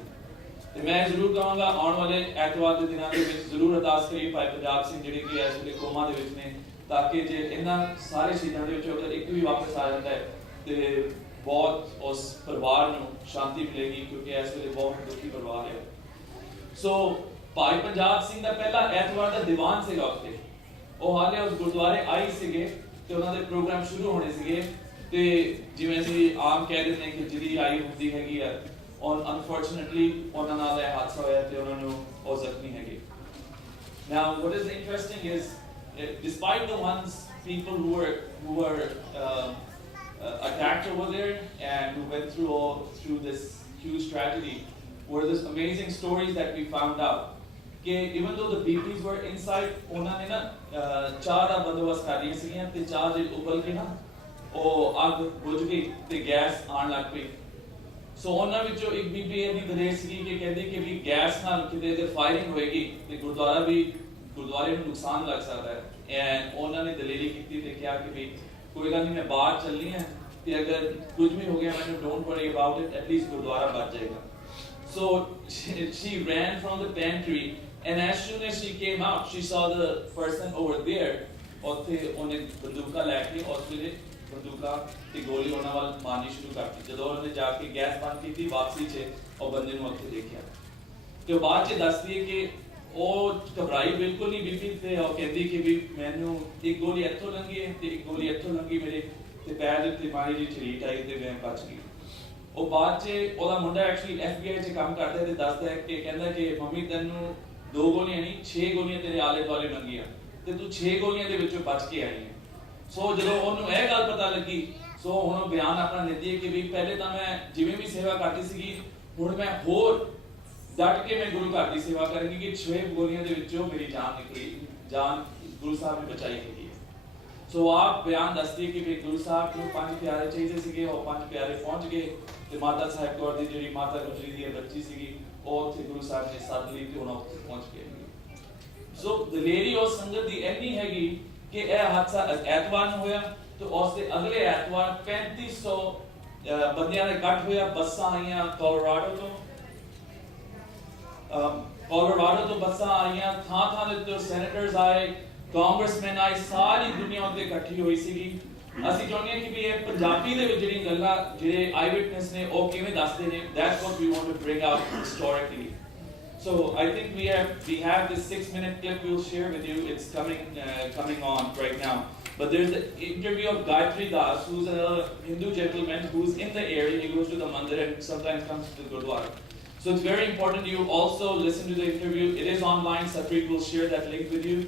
ਤੇ ਮੈਂ ਜ਼ਰੂਰ ਕਹਾਂਗਾ ਆਉਣ ਵਾਲੇ ਐਤਵਾਰ ਦੇ ਦਿਨਾਂ ਦੇ ਵਿੱਚ ਜ਼ਰੂਰ ਅਰਦਾਸ ਕਰੀਏ ਭਾਈ ਪੰਜਾਬ ਸਿੰਘ ਜਿਹੜੇ ਕਿ ਇਸ ਵੇਲੇ ਕੋਮਾ ਦੇ ਵਿੱਚ ਨੇ ਤਾਂ ਕਿ ਜੇ ਇਹਨਾਂ ਸਾਰੇ ਸ਼ਹੀਦਾਂ ਦੇ ਵਿੱਚੋਂ ਅਗਰ ਇੱਕ ਵੀ ਵਾਪਸ ਆ ਜਾਂਦਾ ਹੈ ਤੇ ਬਹੁਤ ਉਸ ਪਰਿਵਾਰ ਨੂੰ ਸ਼ਾਂਤੀ ਮਿਲੇਗੀ ਕਿਉਂਕਿ ਇਸ ਵੇਲੇ ਬਹੁਤ ਦੁਖੀ ਪਰਿਵਾਰ ਹੈ ਸੋ ਭਾਈ ਪੰਜਾਬ ਸਿੰਘ ਦਾ ਪਹਿਲਾ ਐਤਵਾਰ ਦਾ ਦੀਵਾਨ ਸੀਗਾ ਉੱਥੇ ਉਹ ਹਾਲੇ ਉਸ ਗੁਰਦੁਆਰੇ ਆਈ ਸੀਗੇ ਤੇ ਉਹਨਾਂ ਦੇ ਪ੍ਰੋਗਰਾਮ ਸ਼ੁਰੂ ਹੋਣੇ ਸੀਗੇ ਤੇ ਜਿਵੇਂ ਅਸੀਂ ਆਮ ਕਹਿ ਦਿੰਦੇ ਕਿ ਜਿਹੜੀ ਆਈ ਹੁੰਦੀ ਹੈਗੀ ਆ ਔਰ ਅਨਫੋਰਚੂਨੇਟਲੀ ਉਹਨਾਂ ਨਾਲ ਇਹ ਹਾਦਸਾ ਹੋਇਆ ਤੇ ਉਹਨਾਂ ਨੂੰ ਉਹ ਜ਼ਖਮੀ ਹੈਗੇ Now what is interesting is despite the ones people who were attacked over there and who went through this huge tragedy were this amazing stories that we found out ਕਿ even though the BPs were inside ਉਹਨਾਂ ਨੇ ਨਾ ਚਾਹ ਦਾ ਬੰਦੋਬਸਤ ਕਰ ਲਿਆ ਸੀਗੀਆਂ ਤੇ ਚਾਹ ਜੇ ਉਬਲ ਕੇ ਨਾ ਉਹ ਅੱਗ ਬੁਝ ਗਈ ਤੇ ਗੈਸ ਆਉਣ ਲੱਗ ਪਈ ਸੋ ਉਹਨਾਂ ਵਿੱਚੋਂ ਇੱਕ ਬੀਬੀ ਇਹ ਵੀ ਦਲੇਰ ਸੀਗੀ ਕਿ ਕਹਿੰਦੀ ਕਿ ਵੀ ਗੈਸ ਨਾਲ ਕਿਤੇ ਜੇ ਫਾਇਰਿੰਗ ਹੋਏਗੀ ਤੇ ਗੁਰਦੁਆਰੇ ਨੂੰ ਨੁਕਸਾਨ ਲੱਗ ਸਕਦਾ ਹੈ ਐਂਡ ਉਹਨਾਂ ਨੇ ਦਲੇਰੀ ਕੀਤੀ ਤੇ ਕਿਹਾ ਕਿ ਵੀ ਕੋਈ ਗੱਲ ਨਹੀਂ ਮੈਂ ਬਾਹਰ ਚੱਲਣੀ ਹੈ ਤੇ ਅਗਰ ਕੁਝ ਵੀ ਹੋ ਗਿਆ ਮੈਨੂੰ don't worry about it at least Gurdwara ਬਚ ਜਾਏਗਾ So she ran from the pantry and as soon as she came out she saw the person over there ਉੱਥੇ ਉਹਨੇ ਬੰਦੂਕਾਂ ਲੈ ਕੇ ਉੱਥੇ ਬੰਦੂਕਾਂ ਦੀ ਗੋਲੀ ਉਹਨਾਂ ਵੱਲ ਮਾਰਨੀ ਸ਼ੁਰੂ ਕਰਤੀ ਜਦੋਂ ਉਹਨੇ ਜਾ ਕੇ ਗੈਸ ਬੰਦ ਕੀਤੀ ਵਾਪਸੀ 'ਚ ਉਹ ਬੰਦੇ ਨੂੰ ਉੱਥੇ ਦੇਖਿਆ ਤੇ ਬਾਅਦ 'ਚ ਦੱਸਦੀ ਹੈ ਕਿ ਉਹ ਘਬਰਾਈ ਬਿਲਕੁਲ ਨਹੀਂ ਬੀਬੀ ਤੇ ਉਹ ਕਹਿੰਦੀ ਕਿ ਵੀ ਮੈਨੂੰ ਇੱਕ ਗੋਲੀ ਇੱਥੋਂ ਲੰਗੀ ਹੈ ਤੇ ਇੱਕ ਗੋਲੀ ਇੱਥੋਂ ਲੰਗੀ ਮੇਰੇ ਤੇ ਪੈਰ ਦੇ ਉੱਤੇ ਮਾਰੀ ਜਿਹੀ ਝਰੀਟ ਆਈ ਤੇ ਮੈਂ ਬਚ ਗਈ ਉਹ ਬਾਅਦ 'ਚ ਉਹਦਾ ਮੁੰਡਾ ਐਕਚੁਅਲੀ FBI 'ਚ ਕੰਮ ਕਰਦਾ ਤੇ ਦੱਸਦਾ ਹੈ ਕਿ ਕਹਿੰਦਾ ਕਿ ਮੰਮੀ ਤੈਨੂੰ 2 ਗੋਲੀਆਂ ਨਹੀਂ 6 ਗੋਲੀਆਂ ਤੇਰੇ ਆਲੇ ਦੁਆਲੇ ਲੰਗੀਆਂ ਤੇ ਤੂੰ 6 ਗੋਲੀਆਂ ਦੇ ਵਿੱਚੋਂ ਬਚ ਕੇ ਆਈ ਹੈ ਸੋ ਜਦੋਂ ਉਹਨੂੰ ਇਹ ਗੱਲ ਪਤਾ ਲੱਗੀ ਸੋ ਹੁਣ ਉਹ ਬਿਆਨ ਆਪਣਾ ਦਿੰਦੀ ਹੈ ਕਿ ਵੀ ਪਹਿਲੇ ਤਾਂ ਮੈਂ ਜਿਵੇਂ ਵੀ ਸੇਵਾ ਕਰਦੀ ਸੀਗੀ ਹੁਣ ਮੈਂ ਹੋਰ ਡਟ ਕੇ ਮੈਂ ਗੁਰੂ ਘਰ ਦੀ ਸੇਵਾ ਕਰਾਂਗੀ ਕਿ 6 ਗੋਲੀਆਂ ਦੇ ਵਿੱਚੋਂ ਮੇਰੀ ਜਾਨ ਨਿਕਲੀ ਜਾਨ ਗੁਰੂ ਸਾਹਿਬ ਨੇ ਬਚਾਈ ਹੈਗੀ ਸੋ ਆਪ ਬਿਆਨ ਦੱਸਦੀ ਕਿ ਵੀ ਗੁਰੂ ਸਾਹਿਬ ਨੂੰ 5 ਪਿਆਰੇ ਚਾਹੀਦੇ ਸੀਗੇ ਉਹ 5 ਪਿਆਰੇ ਪਹੁੰਚ ਗਏ ਤੇ ਮਾਤਾ ਸਾਹਿਬ ਕੌਰ ਦੀ ਜਿਹੜੀ ਮਾਤਾ ਗੁਜਰੀ ਦੀ ਬੱਚੀ ਸੀਗੀ ਉਹ ਉੱਥੇ ਗੁਰੂ ਸਾਹਿਬ ਨੇ ਸੱਦ ਲਈ ਤੇ ਉਹਨਾਂ ਉੱਥੇ ਪਹੁੰਚ ਗਏ ਸੋ ਦਲੇਰੀ ਉਸ ਸੰਗਤ ਦੀ ਇੰਨੀ ਹੈਗੀ ਕਿ ਇਹ ਹਾਦਸਾ ਐਤਵਾਰ ਨੂੰ ਹੋਇਆ ਤੇ ਉਸ ਦੇ ਅਗਲੇ ਐਤਵਾਰ 3500 ਬੰਦਿਆਂ ਦਾ ਇਕੱਠ ਹੋਇਆ ਬੱਸਾਂ ਆਈਆਂ ਕੋਲੋਰਾਡੋ ਤੋਂ ਬੱਸਾਂ ਆਈਆਂ ਥਾਂ ਦੇ ਉੱਤੇ ਸੈਨੇਟਰਸ ਆਏ ਕਾਂਗਰਸਮੈਨ ਆਏ ਸਾਰੀ ਦੁਨੀਆ ਉੱਤੇ ਇਕੱਠੀ ਹੋਈ ਸੀਗੀ ਅਸੀਂ ਚਾਹੁੰਦੇ ਹਾਂ ਕਿ ਵੀ ਇਹ ਪੰਜਾਬੀ ਦੇ ਵਿੱਚ ਜਿਹੜੀਆਂ ਗੱਲਾਂ ਜਿਹੜੇ ਆਈ ਵਿਟਨੈਸ ਨੇ ਉਹ ਕਿਵੇਂ ਦੱਸਦੇ ਨੇ that's what we want to bring out historically so I think we have this 6-minute clip we'll share with you it's coming on right now but there's the interview of Gayatri Das who's a Hindu gentleman who's in the area he goes to the mandir and sometimes comes to the Gurdwara so it's very important you also listen to the interview it is online Satpreet will share that link with you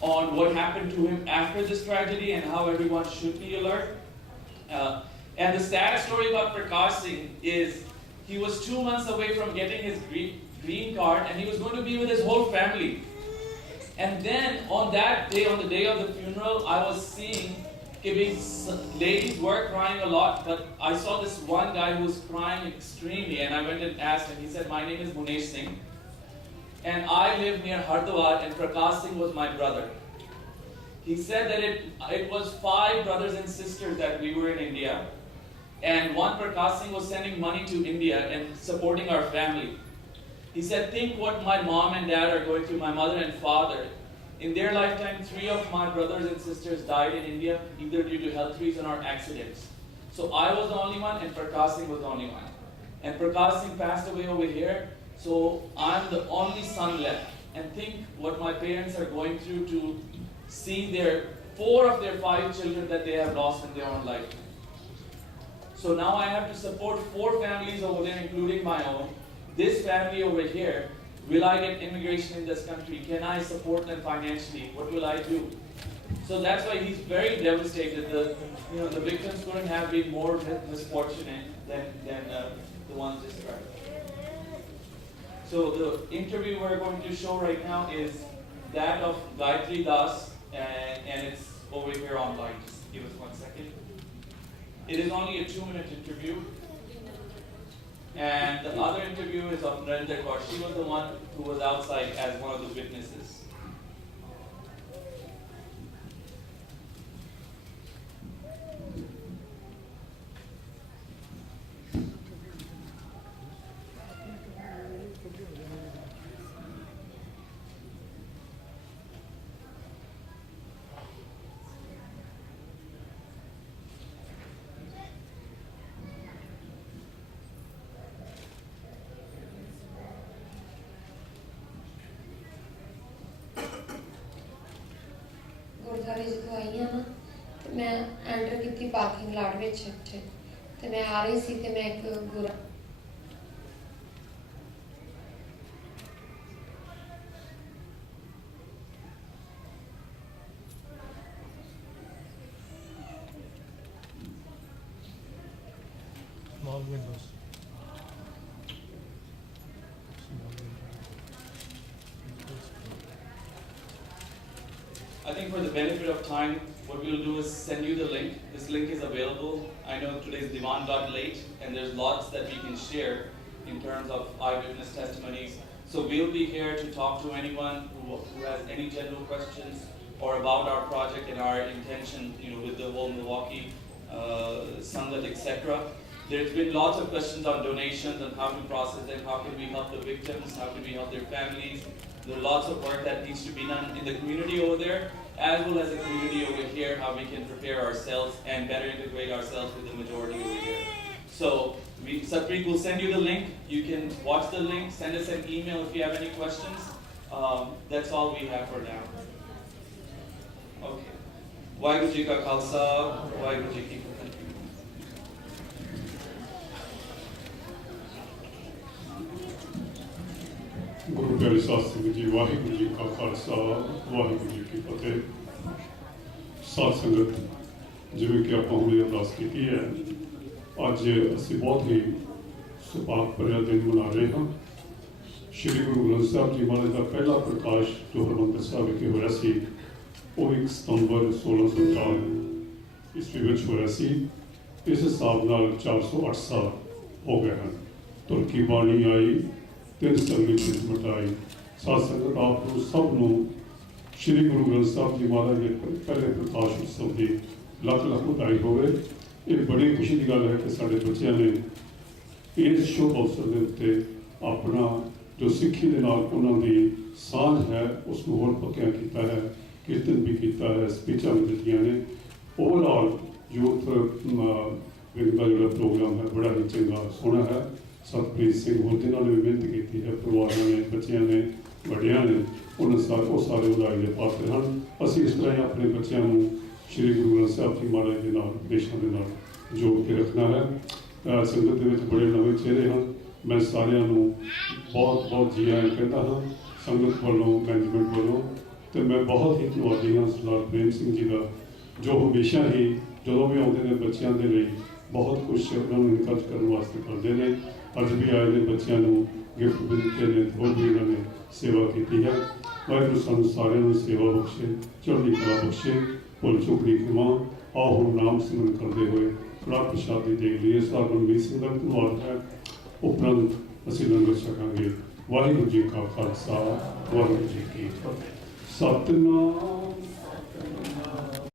on what happened to him after this tragedy and how everyone should be alert. And the sad story about Prakash Singh is he was 2 months away from getting his green card and he was going to be with his whole family. And then on that day, on the day of the funeral, I was seeing ladies were crying a lot, but I saw this one guy who was crying extremely and I went and asked him, he said, my name is Munesh Singh. And I live near Hardwar and Prakash Singh was my brother. He said that it was 5 brothers and sisters that we were in India and one Prakash Singh was sending money to India and supporting our family. He said, think what my mom and dad are going through, my mother and father. In their lifetime, 3 of my brothers and sisters died in India either due to health reasons or accidents. So I was the only one and Prakash Singh was the only one. And Prakash Singh passed away over here So I'm the only son left. And think what my parents are going through to see their 4 of their 5 children that they have lost in their own life. So now I have to support 4 families over there, including my own. This family over here, will I get immigration in this country? Can I support them financially? What will I do? So that's why he's very devastated. The victims couldn't have been more misfortunate than the ones described. So the interview we're going to show right now is that of Gayatri Das, and it's over here online. Just give us 1 second. It is only a 2-minute interview. And the other interview is of Narendra Kaur. She was the one who was outside as one of the witnesses. गुरुद्वारे जो आई हाँ ना तो मैं एंटर की पार्किंग लाट में उत्थे तो मैं आ रही सी तो मैं एक गुरु Small windows. I think for the benefit of time, what we'll do is send you the link. This link is available. I know today's Diwan got late, and there's lots that we can share in terms of eyewitness testimonies. So we'll be here to talk to anyone who has any general questions or about our project and our intention, with the whole Milwaukee Sangat, etc. There's been lots of questions on donations and how to process them, how can we help the victims, how can we help their families. There's lots of work that needs to be done in the community over there, as well as the community over here, how we can prepare ourselves and better integrate ourselves with the majority over here. So, Satpreet will send you the link. You can watch the link, send us an email if you have any questions. That's all we have for now. Okay. Waheguru Ji Ka Khalsa, Waheguru Ji Ki Fateh. ਗੁਰੂ ਪਿਆਰੇ ਸਾਧ ਸੰਗਤ ਜੀ, ਵਾਹਿਗੁਰੂ ਜੀ ਕਾ ਖਾਲਸਾ, ਵਾਹਿਗੁਰੂ ਜੀ ਕੀ ਫਤਿਹ। ਸਾਧ ਸੰਗਤ, ਜਿਵੇਂ ਕਿ ਆਪਾਂ ਹੁਣੇ ਅਰਦਾਸ ਕੀਤੀ ਹੈ, ਅੱਜ ਅਸੀਂ ਬਹੁਤ ਹੀ ਸੁਭਾਗ ਭਰਿਆ ਦਿਨ ਮਨਾ ਰਹੇ ਹਾਂ। ਸ਼੍ਰੀ ਗੁਰੂ ਗ੍ਰੰਥ ਸਾਹਿਬ ਜੀ ਮਹਾਰਾਜ ਦਾ ਪਹਿਲਾ ਪ੍ਰਕਾਸ਼ ਜੋ ਹਰਿਮੰਦਰ ਸਾਹਿਬ ਵਿਖੇ ਹੋਇਆ ਸੀ, ਉਹ 1 ਸਤੰਬਰ 1604 ਈਸਵੀ ਵਿੱਚ ਹੋਇਆ ਸੀ। ਇਸ ਹਿਸਾਬ ਨਾਲ 408 ਸਾਲ ਹੋ ਗਏ ਹਨ। ਤੁਰਕੀ ਬਾਣੀ ਆਈ, 3 ਸੰਗਤ ਵਿੱਚ ਮਟਾਈ। ਸਾਧ ਸੰਗਤ ਆਪ ਨੂੰ ਸਭ ਨੂੰ ਸ਼੍ਰੀ ਗੁਰੂ ਗ੍ਰੰਥ ਸਾਹਿਬ ਜੀ ਮਹਾਰਾਜ ਦੇ ਪਹਿਲੇ ਪ੍ਰਕਾਸ਼ ਉਤਸਵ ਦੀ ਲੱਖ ਲੱਖ ਵਧਾਈ ਹੋਵੇ। ਇਹ ਬੜੀ ਖੁਸ਼ੀ ਦੀ ਗੱਲ ਹੈ ਕਿ ਸਾਡੇ ਬੱਚਿਆਂ ਨੇ ਇਸ ਸ਼ੁਭ ਅਵਸਰ ਦੇ ਉੱਤੇ ਆਪਣਾ ਜੋ ਸਿੱਖੀ ਦੇ ਨਾਲ ਉਹਨਾਂ ਦੀ ਸਾਂਝ ਹੈ ਉਸ ਨੂੰ ਹੋਰ ਪੱਕਿਆ ਕੀਤਾ ਹੈ। ਕੀਰਤਨ ਵੀ ਕੀਤਾ ਹੈ, ਸਪੀਚਾਂ ਵੀ ਦਿੱਤੀਆਂ ਨੇ। ਓਵਰਆਲ ਯੂਥ ਵਿੰਗ ਦਾ ਜਿਹੜਾ ਪ੍ਰੋਗਰਾਮ ਹੈ ਬੜਾ ਹੀ ਚੰਗਾ ਸੋਹਣਾ ਹੈ। ਸਤਪ੍ਰੀਤ ਸਿੰਘ ਹੋਰ ਜਿਨ੍ਹਾਂ ਨੇ ਵੀ ਮਿਹਨਤ ਕੀਤੀ ਹੈ, ਪਰਿਵਾਰਾਂ ਨੇ, ਬੱਚਿਆਂ ਨੇ, ਵੱਡਿਆਂ ਨੇ, ਉਹ ਸਾਰੇ ਵਧਾਈ ਦੇ ਪਾਤਰ ਹਨ। ਅਸੀਂ ਇਸ ਤਰ੍ਹਾਂ ਹੀ ਆਪਣੇ ਬੱਚਿਆਂ ਨੂੰ ਸ਼੍ਰੀ ਗੁਰੂ ਗ੍ਰੰਥ ਸਾਹਿਬ ਜੀ ਮਹਾਰਾਜ ਦੇ ਨਾਲ, ਉਪਦੇਸ਼ਾਂ ਦੇ ਨਾਲ ਜੋੜ ਕੇ ਰੱਖਣਾ ਹੈ। ਸੰਗਤ ਦੇ ਵਿੱਚ ਬੜੇ ਨਵੇਂ ਚਿਹਰੇ ਹਨ। ਮੈਂ ਸਾਰਿਆਂ ਨੂੰ ਬਹੁਤ ਬਹੁਤ ਜੀ ਆਇਆਂ ਕਹਿੰਦਾ ਹਾਂ, ਸੰਗਤ ਵੱਲੋਂ, ਮੈਨੇਜਮੈਂਟ ਵੱਲੋਂ। ਅਤੇ ਮੈਂ ਬਹੁਤ ਹੀ ਧੰਨਵਾਦੀ ਹਾਂ ਸਰਦਾਰ ਪ੍ਰੇਮ ਸਿੰਘ ਜੀ ਦਾ, ਜੋ ਹਮੇਸ਼ਾ ਹੀ ਜਦੋਂ ਵੀ ਆਉਂਦੇ ਨੇ ਬੱਚਿਆਂ ਦੇ ਲਈ ਬਹੁਤ ਕੁਛ ਉਹਨਾਂ ਨੂੰ ਇਨਕਰੇਜ ਕਰਨ ਵਾਸਤੇ ਕਰਦੇ ਨੇ। ਅੱਜ ਵੀ ਆਏ ਨੇ, ਬੱਚਿਆਂ ਨੂੰ ਗਿਫਟ ਵੀ ਦਿੱਤੇ ਨੇ, ਹੋਰ ਵੀ ਇਹਨਾਂ ਨੇ ਸੇਵਾ ਕੀਤੀ ਹੈ। ਵਾਹਿਗੁਰੂ ਸਾਨੂੰ ਸਾਰਿਆਂ ਨੂੰ ਸੇਵਾ ਬਖਸ਼ੇ, ਚੜ੍ਹਦੀ ਕਲਾ ਬਖਸ਼ੇ, ਭੁੱਲ ਚੁੱਕ ਦੀ ਖਿਮਾ। ਆਓ ਹੁਣ ਨਾਮ ਸਿਮਰਨ ਕਰਦੇ ਹੋਏ ਕੜਾਹ ਪ੍ਰਸ਼ਾਦ ਦੀ ਦੇਖ ਲਈਏ। ਸਰਦਾਰ ਮਨਮੀਤ ਸਿੰਘ ਦਾ ਧੰਨਵਾਦ ਹੈ। ਉਪਰੰਤ ਅਸੀਂ ਲੰਗਰ ਛਕਾਂਗੇ। ਵਾਹਿਗੁਰੂ ਜੀ ਕਾ ਖਾਲਸਾ, ਵਾਹਿਗੁਰੂ ਜੀ ਕੀ ਫਤਿਹ। ਸਤਿਨਾਮ।